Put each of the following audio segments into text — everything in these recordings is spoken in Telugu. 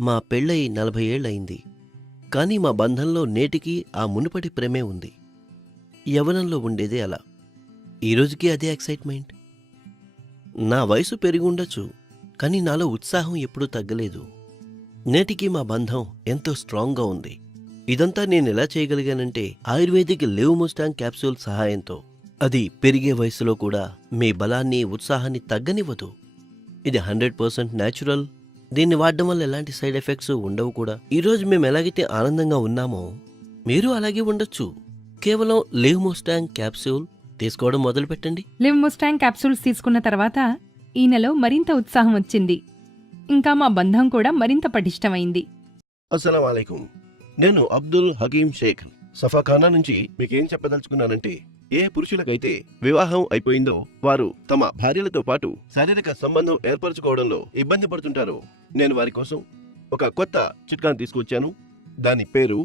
మా పెళ్ళై 40 ఏళ్లయింది. కానీ మా బంధంలో నేటికీ ఆ మునుపటి ప్రేమే ఉంది. యవ్వనంలో ఉండేదే అలా. ఈరోజుకి అదే ఎక్సైట్మెంట్. నా వయసు పెరిగుండొచ్చు, కానీ నాలో ఉత్సాహం ఎప్పుడూ తగ్గలేదు. నేటికీ మా బంధం ఎంతో స్ట్రాంగ్గా ఉంది. ఇదంతా నేనెలా చేయగలిగానంటే ఆయుర్వేదిక్ లివ్ ముస్టాంగ్ క్యాప్సూల్ సహాయంతో. అది పెరిగే వయసులో కూడా మీ బలాన్ని, ఉత్సాహాన్ని తగ్గనివ్వదు. ఇది 100% న్యాచురల్. దీన్ని వాడడం వల్ల ఎలాంటి సైడ్ ఎఫెక్ట్స్ ఉండవు కూడా. ఈరోజు మేము ఎలాగైతే ఆనందంగా ఉన్నామో మీరు అలాగే ఉండొచ్చు. కేవలం లివ్ ముస్టాంగ్ క్యాప్సూల్ తీసుకోవడం మొదలుపెట్టండి. లివ్ ముస్టాంగ్ క్యాప్సూల్స్ తీసుకున్న తర్వాత ఈయనలో మరింత ఉత్సాహం వచ్చింది. ఇంకా మా బంధం కూడా మరింత పటిష్టమైంది. అస్సలాము అలైకుం. నేను అబ్దుల్ హకీం షేక్ సఫాఖానా నుంచి మీకేం చెప్పదలుచుకున్నానంటే, ఏ పురుషులకైతే వివాహం అయిపోయిందో వారు తమ భార్యలతో పాటు శారీరక సంబంధం ఏర్పరచుకోవడంలో ఇబ్బంది పడుతుంటారో, నేను వారి కోసం ఒక కొత్త చిట్కాను తీసుకొచ్చాను. దాని పేరు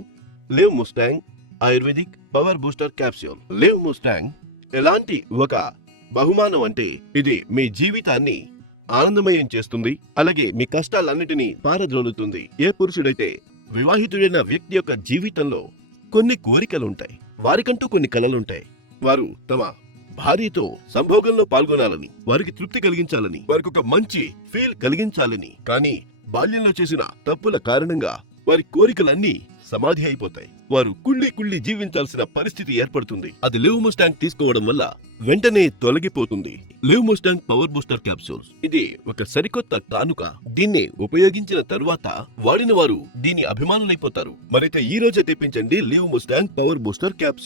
live Mustang ayurvedic power booster capsule. Live Mustang ఎలాంటి ఒక బహుమానం అంటే, ఇది మీ జీవితాన్ని ఆనందమయం చేస్తుంది. అలాగే మీ కష్టాలన్నిటినీ పారద్రోలుతుంది. ఏ పురుషుడైతే వివాహితుడైన వ్యక్తి యొక్క జీవితంలో కొన్ని కోరికలుంటాయి, వారికంటూ కొన్ని కలలుంటాయి. వారు తమ భార్యతో సంభోగంలో పాల్గొనాలని, వారికి తృప్తి కలిగించాలని, వారికి ఒక మంచి ఫీల్ కలిగించాలని, కానీ బాల్యంలో చేసిన తప్పుల కారణంగా వారి కోరికలన్నీ సమాధి అయిపోతాయి. వారు కుళ్ళి జీవించాల్సిన పరిస్థితి ఏర్పడుతుంది. అది లివ్ ముస్టాంగ్ తీసుకోవడం వల్ల వెంటనే తొలగిపోతుంది. Live Mustang power booster capsules ఇది ఒక సరికొత్త కానుక. దీన్ని ఉపయోగించిన తరువాత వాడిన వారు దీని అభిమానులైపోతారు. మరైతే ఈ రోజే తెప్పించండి Liv Mustang power booster capsule.